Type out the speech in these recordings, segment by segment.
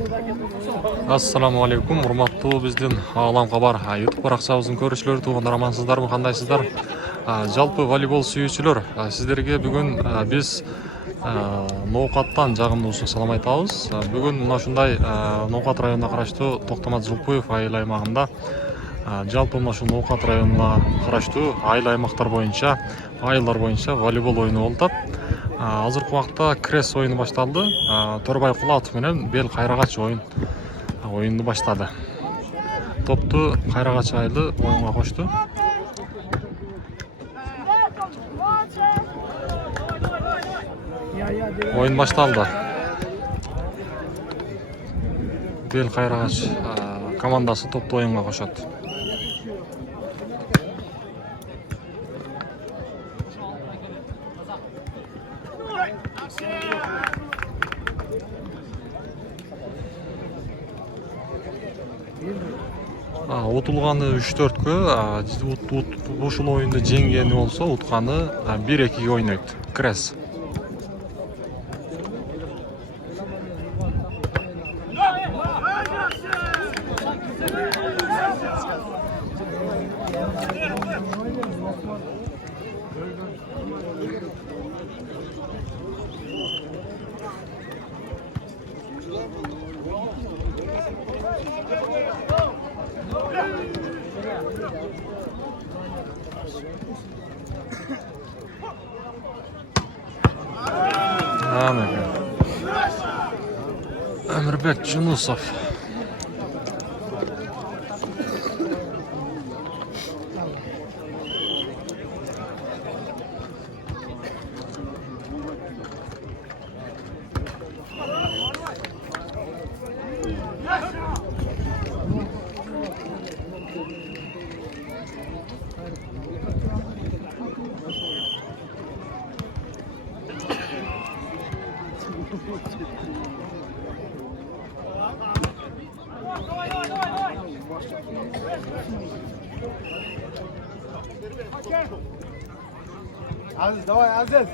Assalamu alaikum, урматтуу биздин Алам Кабар YouTube баракчабыздын көрүүчүлөрү, туугандар, амансыздарбы, кандайсыздар? Жалпы волейбол сүйүүчүлөр, сиздерге бүгүн биз Ноокаттан жагымдуу салам айтабыз. Бүгүн мына ушундай Ноокат районуна караштуу Токтомат Жылкуев айыл аймагында жалпы мына ушул Ноокат районуна караштуу аймактар боюнча, айылдар боюнча волейбол оюну болуп атат. Азыркы убакта крес оюну башталды. Төрбай Кулатов менен Бел Кайрагач оюнду баштады. Топту Кайрагач айылы оюнга кошту. Oyun başlandı. Bel Kayraгач komandası toplu oyunga koşat. Утулганы 3-4-кө, ушул оюнду жеңгени болсо, утканы 1-2-ге ойнойт. Крес. Ömürbek Cunusov. Aziz, давай, Aziz.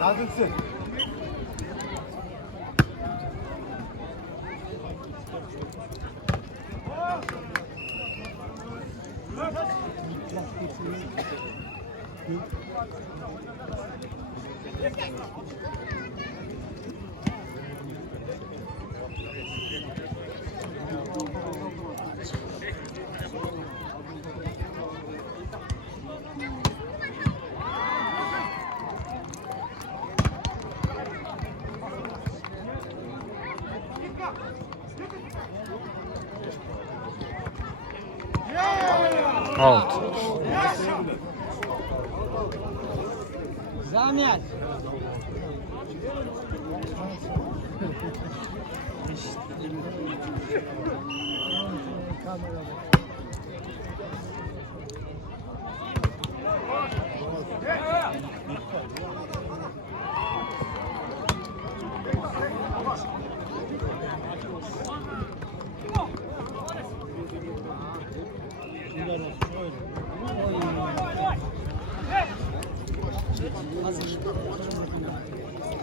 Azizsin. Out. Замять.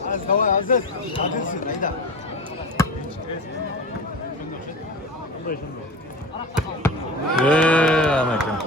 Aziz, давай, Aziz. Azizsin, hayda. Anakin.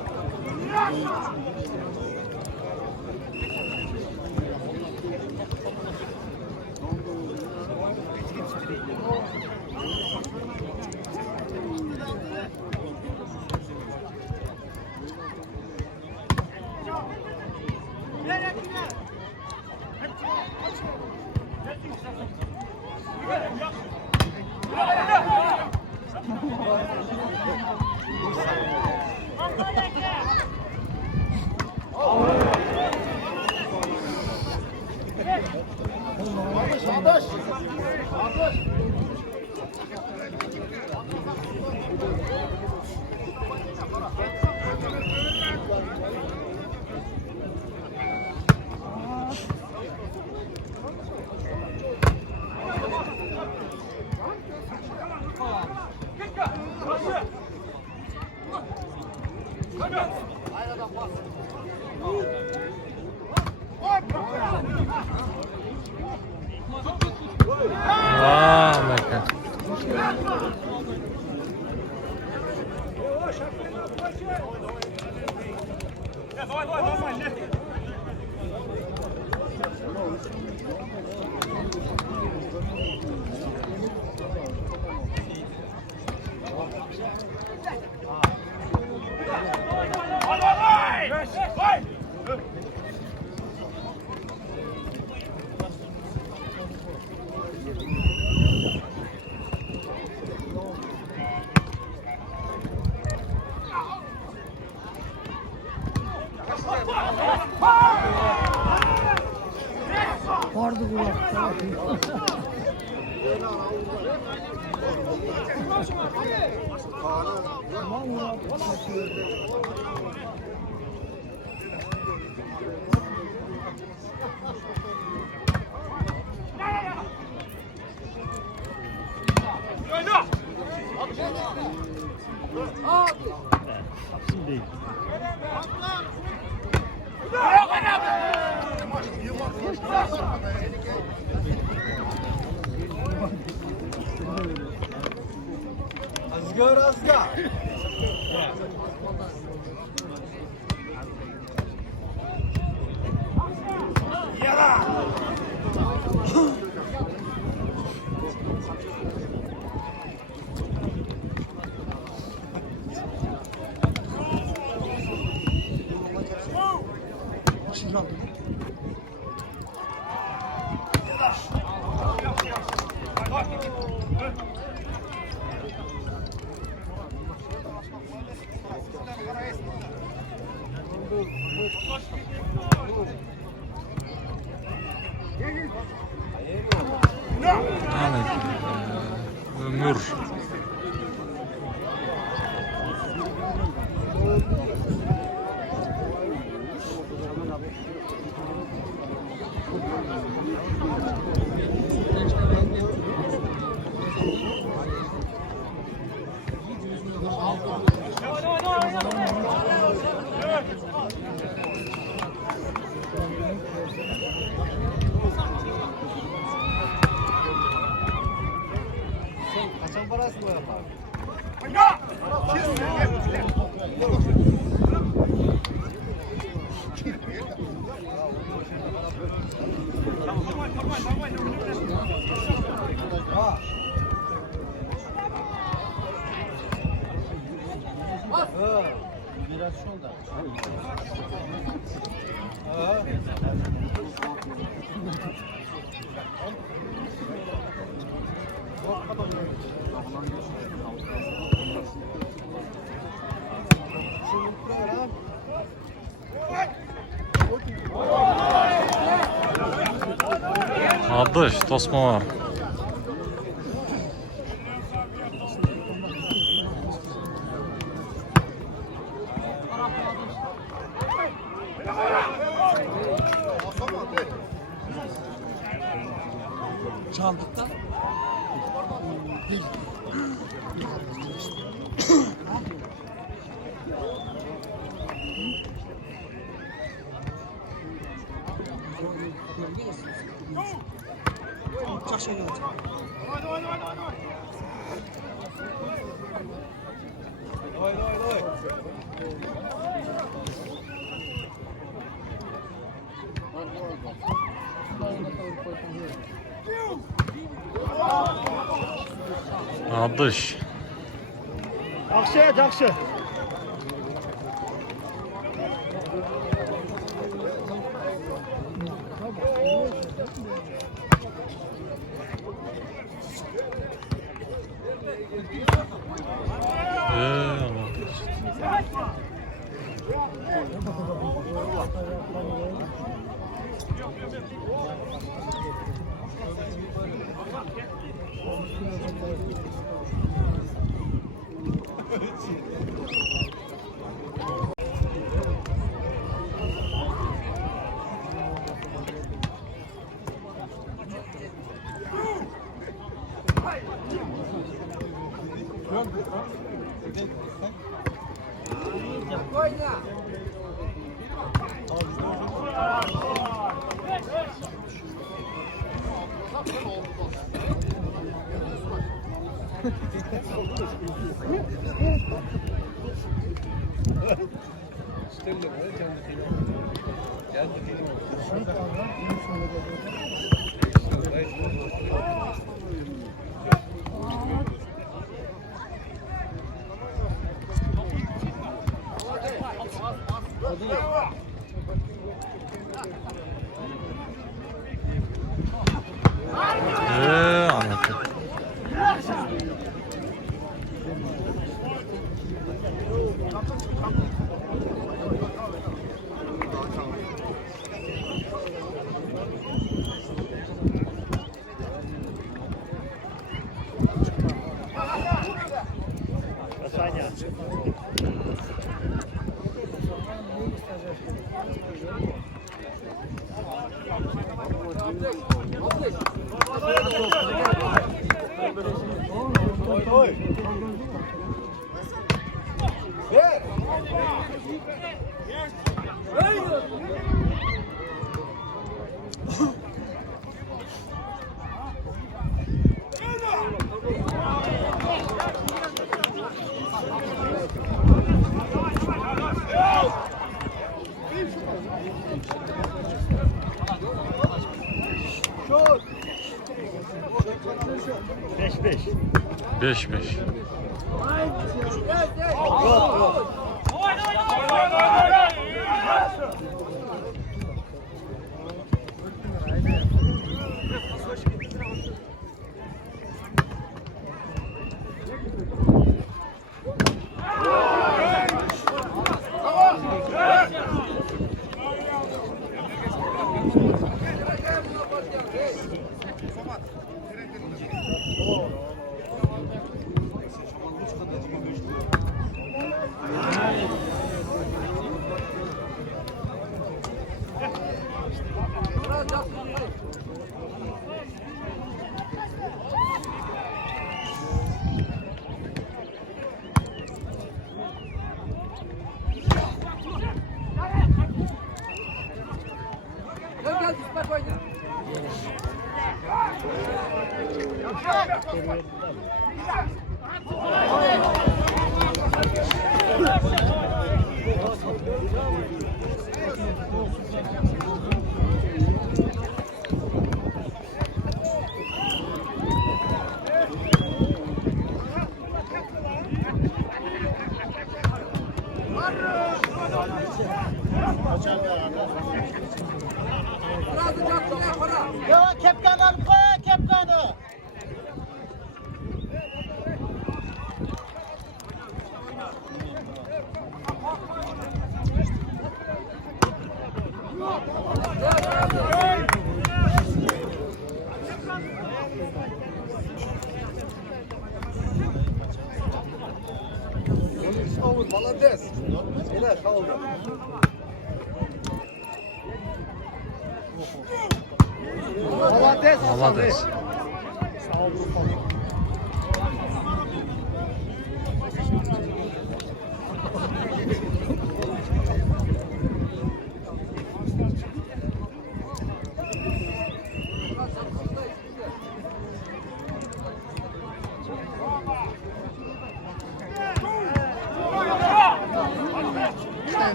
Mekan. Vardı bu Azgar azgar. Yani Ömür Kaçan parası bu yapar? Biraz şurada. Adış tosma var. çaldık da. Çok şey olacak. Adış. Жақсы, жақсы. Allah. Anladım. Beş beş. Ya kepkanı alıp koy kepkanı. Молодец. Ela kaldı. Молодец. Молодец.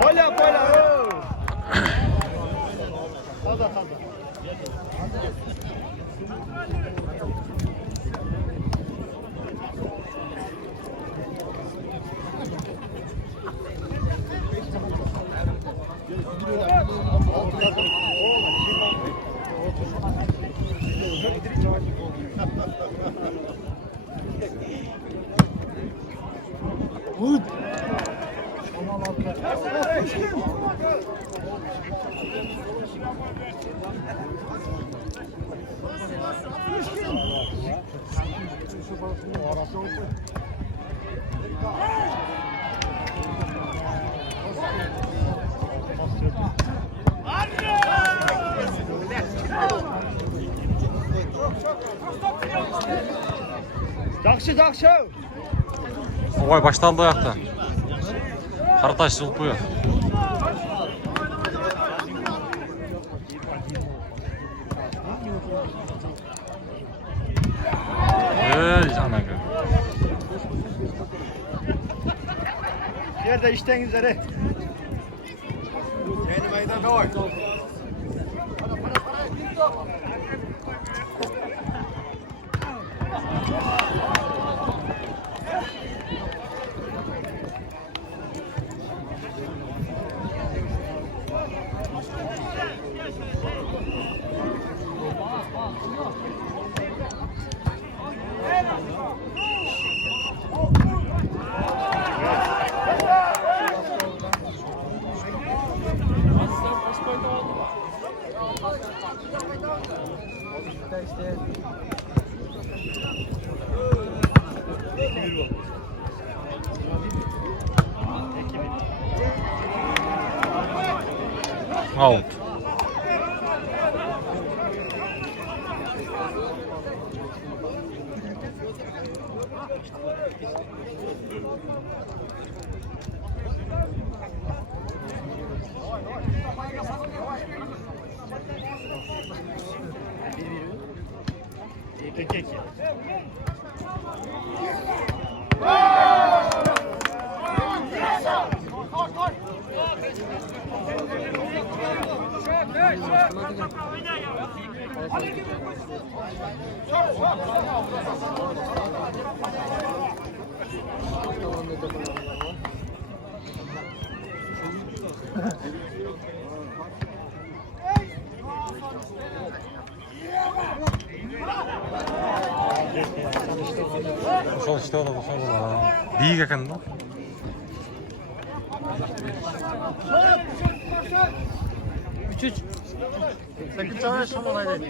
Поля, поля. Kaldı, kaldı. Жақсы, жақсы. Ой, başlandı ayakta. Karataş zılpıyor. Nerede işten üzere? Yeni meydan davay. Out. Ошол иште болот, ошол болот. Бийик экен да. Sakın çavaşım olaydı.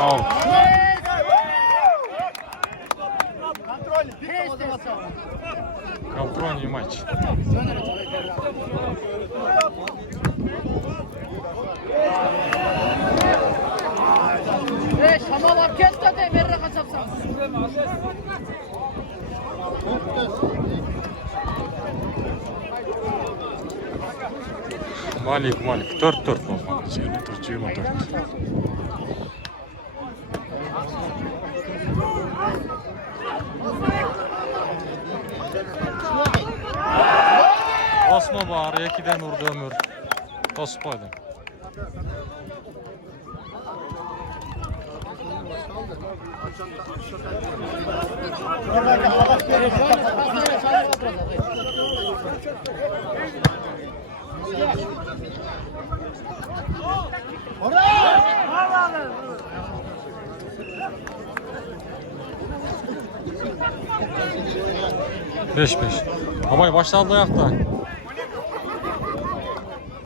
Out. Контрольный матч. Şamalap ketdi de berre kaçapsan. Malik. 4-4 olmalı. 24. Osma var, 2'den vurdu Ömür. Tospaydı. Beş. Abay başlandı ayakta.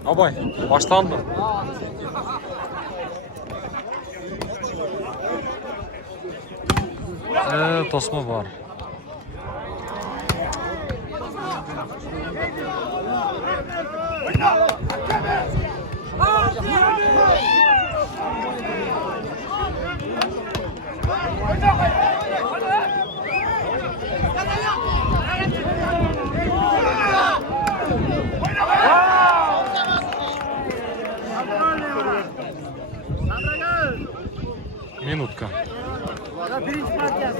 Abay başlandı. Tosma var. Minutka. Birinci partiya.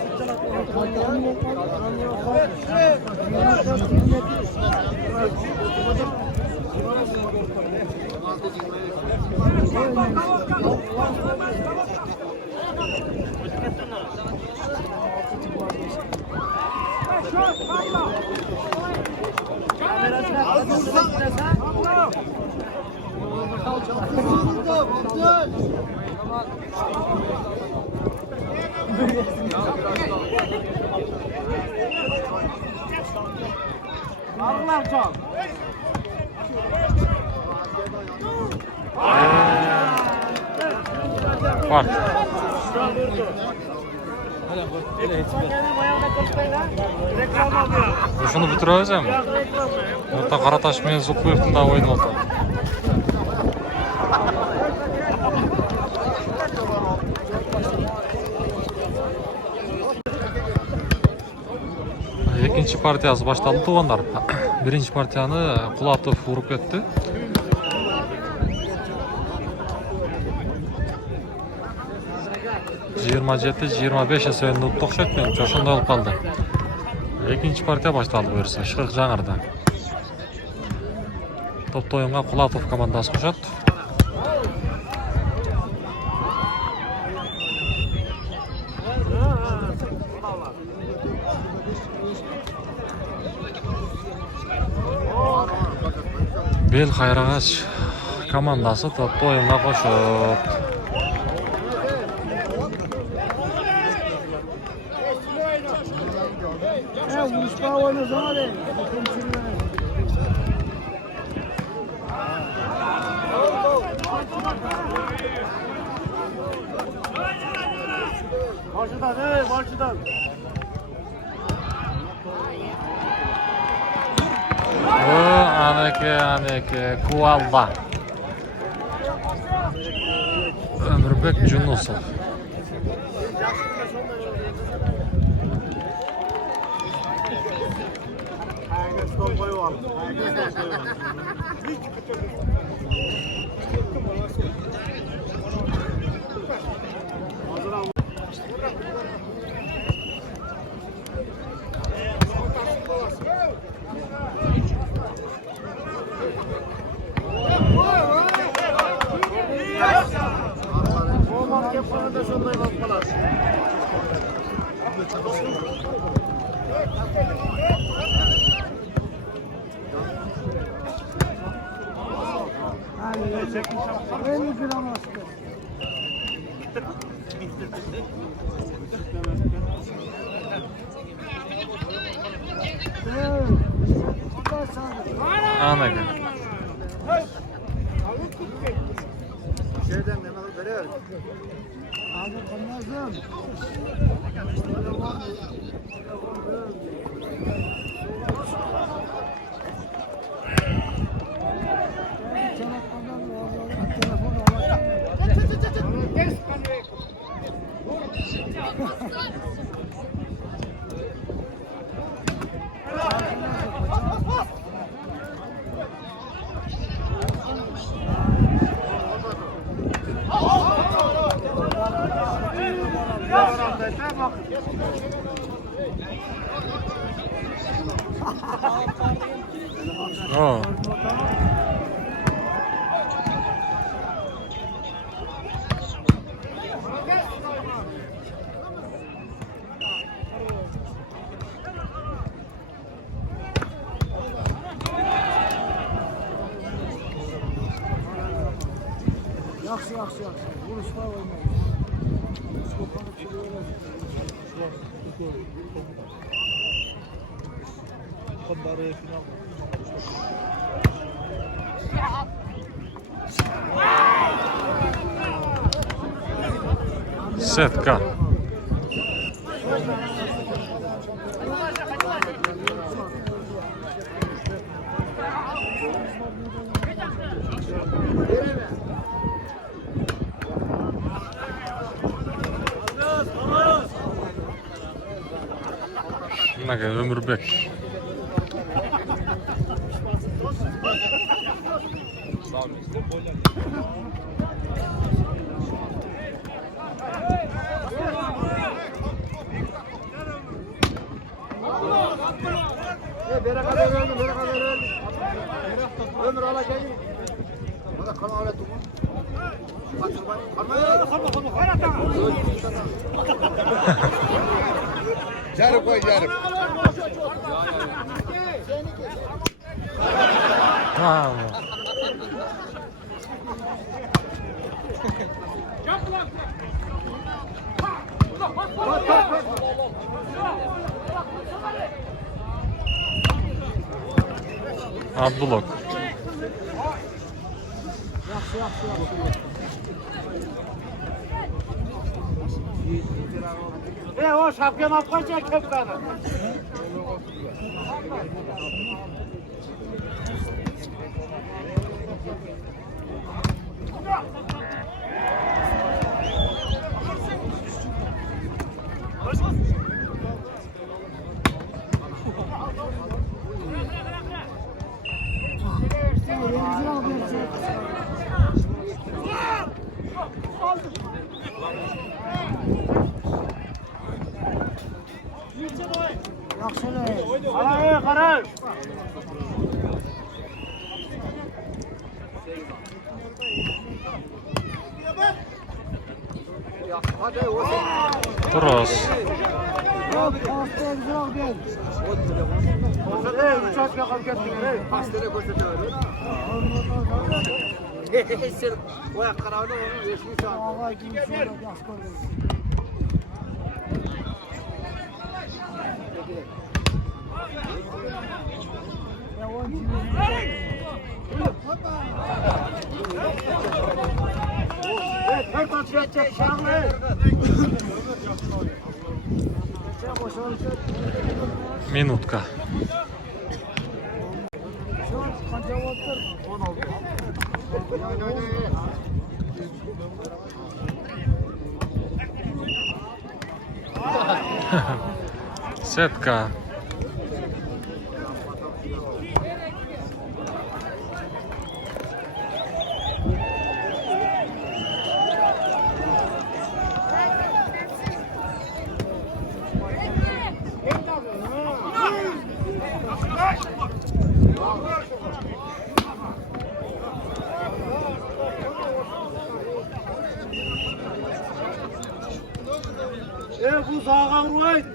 Ağlar çal. Fark. Ушуну бүтүрөбүз эми. Мурда Караташ менен Зукуевдин да ойunu болду. Экинчи партиясы башталды туугандар. Биринчи партияны Кулатов уруп кетти. Жыйырма 27-25 эсебинде утту окшойт, менимче ошондой болуп калды. Экинчи партия башталды буюрса, Ишкык жаңырда. Топто оюнга Кулатов командасы кошот. Бел Кайрагач командасы топто оюнга кошот. Vuruşma oyunu zamanı. Karşıdan, karşıdan. Aneke Kualba. Ömürbek Cunusov. Aneke. Şeyden Mehmet Bey. Abi konmazım. Oh. Yaxşı. Vuruşma oyunu. Setka. Aneke Ömürbek. Ömür ala gelin. Bana kana ala tuğun. Yarım koy yarım. Ha. Abdulok. Yaxşı, yaxşı, yaxşı. O şapkanı at koyacak köpkanı. Remzi abi yapacak. Yaxşı ne? Ana karar. Cross. Yok, hasta güzel gel. Uçak yakal kettin. Pastele koşuyor. Sen o kararını onu resmi çağır. Ağa kim sonra yaxşı koydu. Ya on kimi? Her taç yatacak şahane. Minutka. Şu an kanca otur. 16. Setka. Bu sağa vurmayın.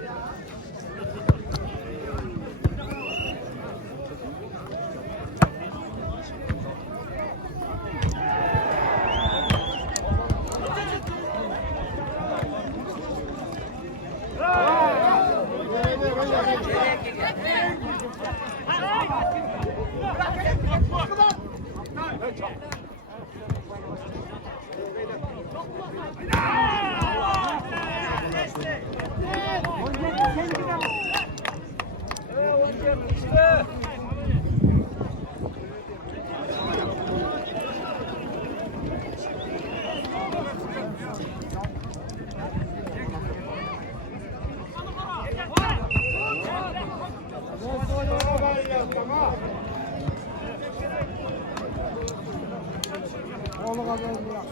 Oğlu kadar yaxşı.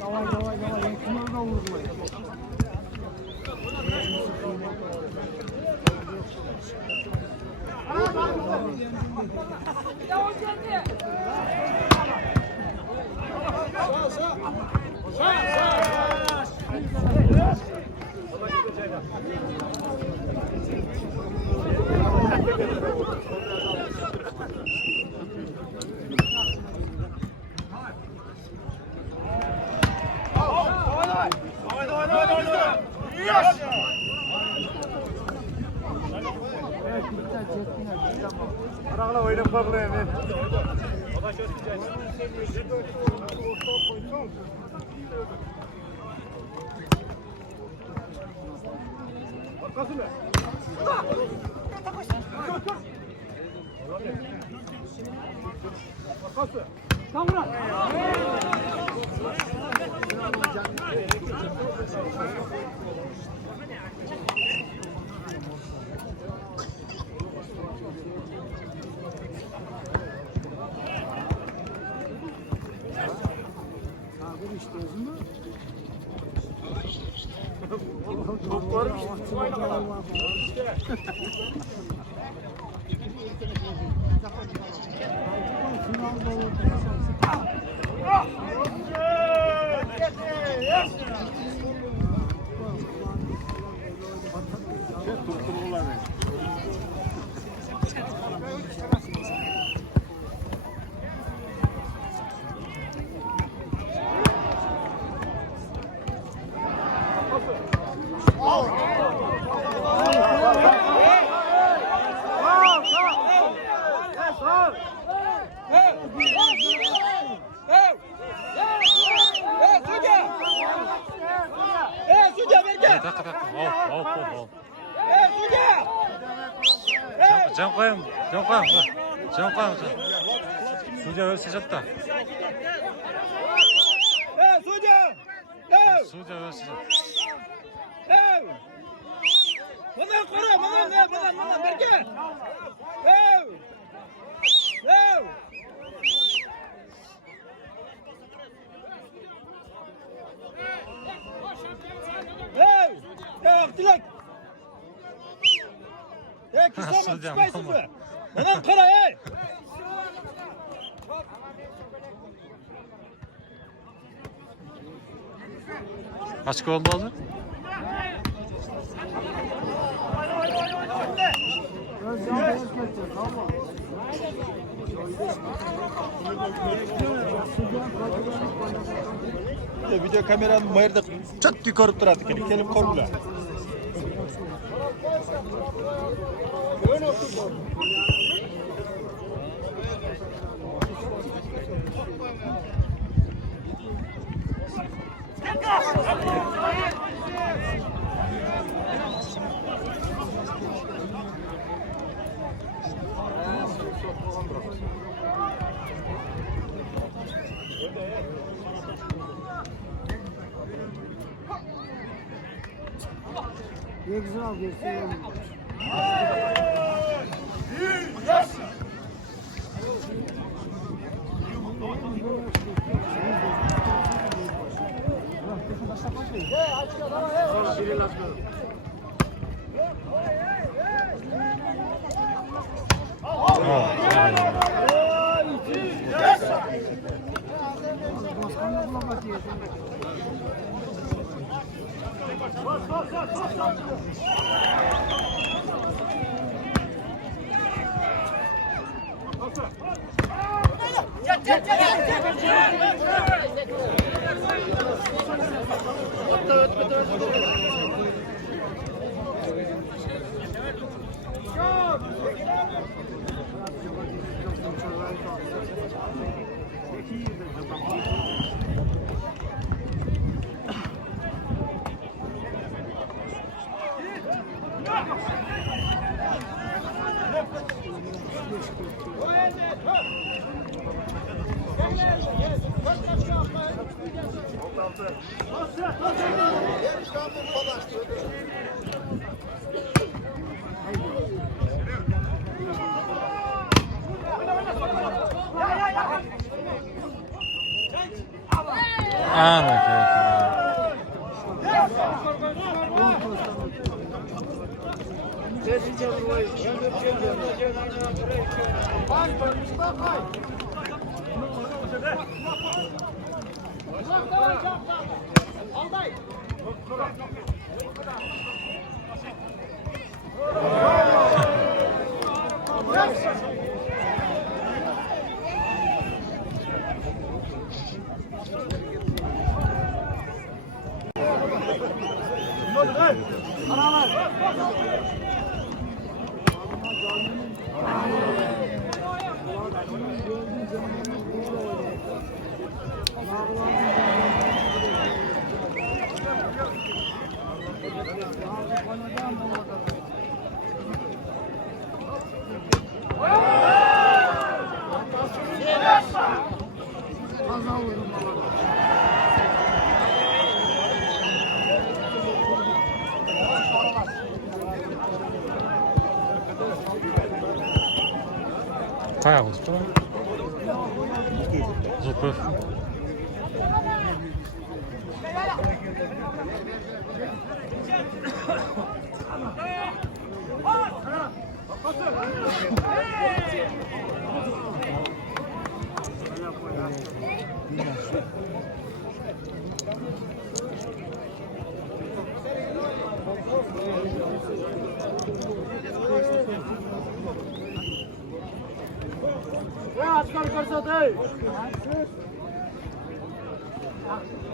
Давай, давай, давай. Yakınları da vurdular. Arağla oynayıp baklayın. Arkası mı? Arkası. Tam bırak. Abi işte özümü. Topları Finalde olur. takka. Hop. Can koyayım. Судья ölse жатты. Судья ölse жатты. Судья mama. Bana kara hey! Kaç oldu hozir? Video kameranın bayırda çok yukarı durardı. Gelip korkula. Ne güzel gösteriyor. Kayağı oldu. Zupöf.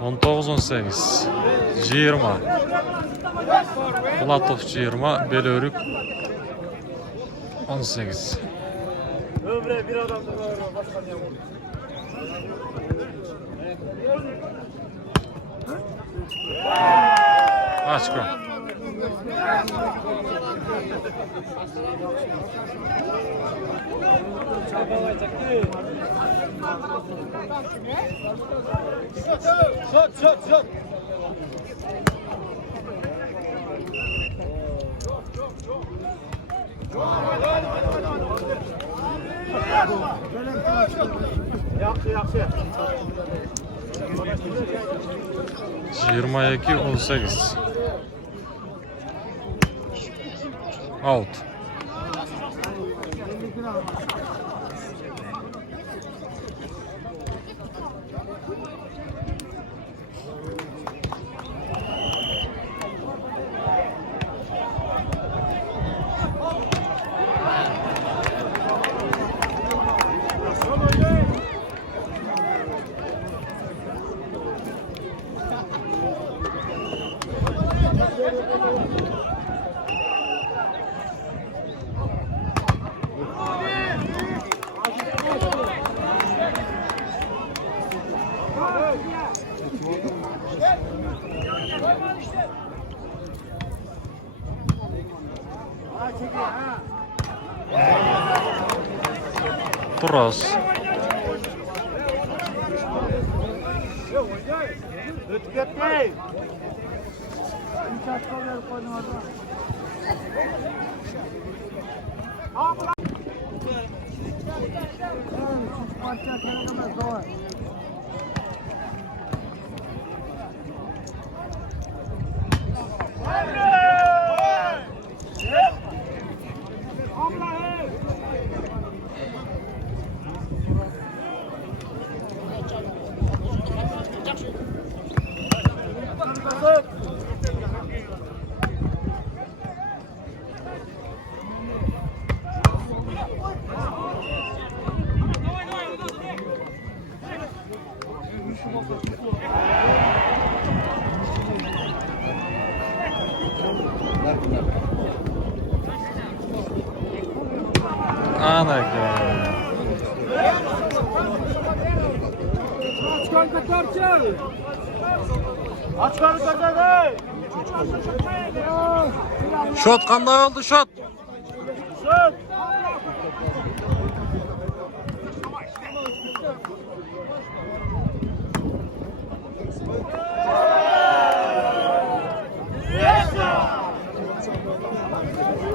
On 9-18 20 Bulatov 20 Belörük 18 Ömre bir adam da var. Başka ne olur? Açko Şut. Yaxshi. 22-18. Out. Turros. Ötüp ketmey. Ana Aç karnı kaçadı. Shot qanday oldu shot? Şut.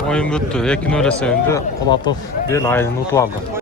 Oyun bitti. 2-0 sevindi. Polatov bel ayını utup aldı.